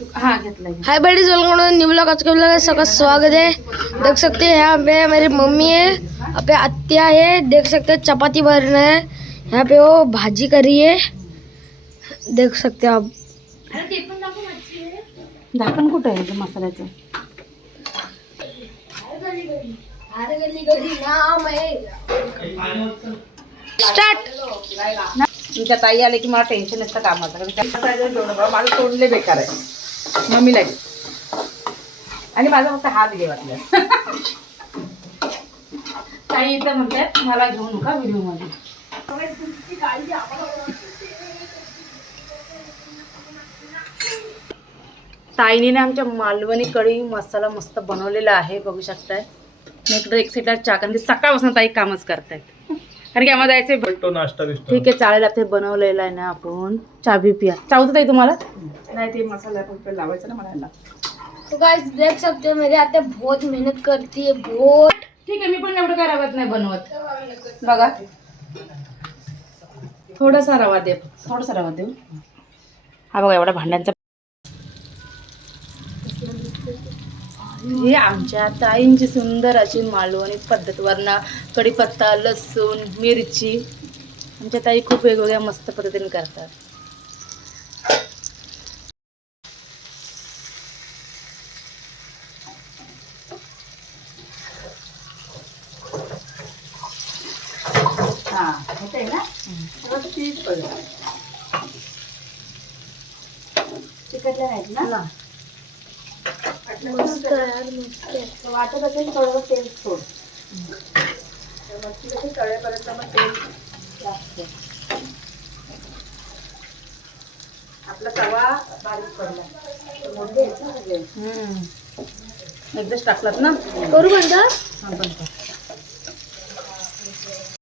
हाँ घेतला हाय बड़ी वेलकम न्यू ब्लॉग आज के ब्लॉग सबका स्वागत है। देख सकते हैं यहाँ पे मेरी मम्मी है, यहाँ पे आत्या है, देख सकते हैं चपाती भर रहे हैं, यहाँ पे वो भाजी करी है, देख सकते हैं आप। झाकण कुठं आहे मसाल्याचं? स्टार्ट। तुमच्या ताई आले की मला टेन्शन असतं कामाचं. माझं तोंडले बेकार आहे मम्मीला आणि माझा फक्त हात घे वाटलं. ताई इथं म्हणतात मला घेऊ नका व्हिडिओ मध्ये. ताईने ना आमच्या मालवणी कढी मसाला मस्त बनवलेला आहे, बघू शकताय. इकडे एक साईडला चाकण सकाळपासून ताई कामच करतायत कारण की आम्हाला जायचंय. नाश्ता ठीक आहे चालेल. आता बनवलेला आहे ना आपण. चहा बी पिया. चहा होतं ताई तुम्हाला? नाही ते मसाला पण लावायचा ना मला. तो गाइस देख सकते हो मेरी आत्या बहुत मेहनत करती है, बहुत. ठीक आहे मी पण एवढं काय रवत नाही बनवत. बघा थोडासा रवा दे, थोडासा रवा देऊ. हा बघा एवढा भांड्यांचा. हे आमच्या ताईंची सुंदर अशी मालवणी पद्धत. वरना कढीपत्ता, लसूण, मिरची. आमच्या ताई खूप वेगवेगळ्या मस्त पद्धतीने करतात. हा होते ना चिकटल्या नाहीत ना. मस्त यार, मस्त. वाटत असेल थोडं तेल सोड. मच्छी कशी तळेपर्यंत मग तेल लागतं. आपला तवा बारीक पडला मोठे एकदाच टाकलात ना. करू बंद. हा बंद कर.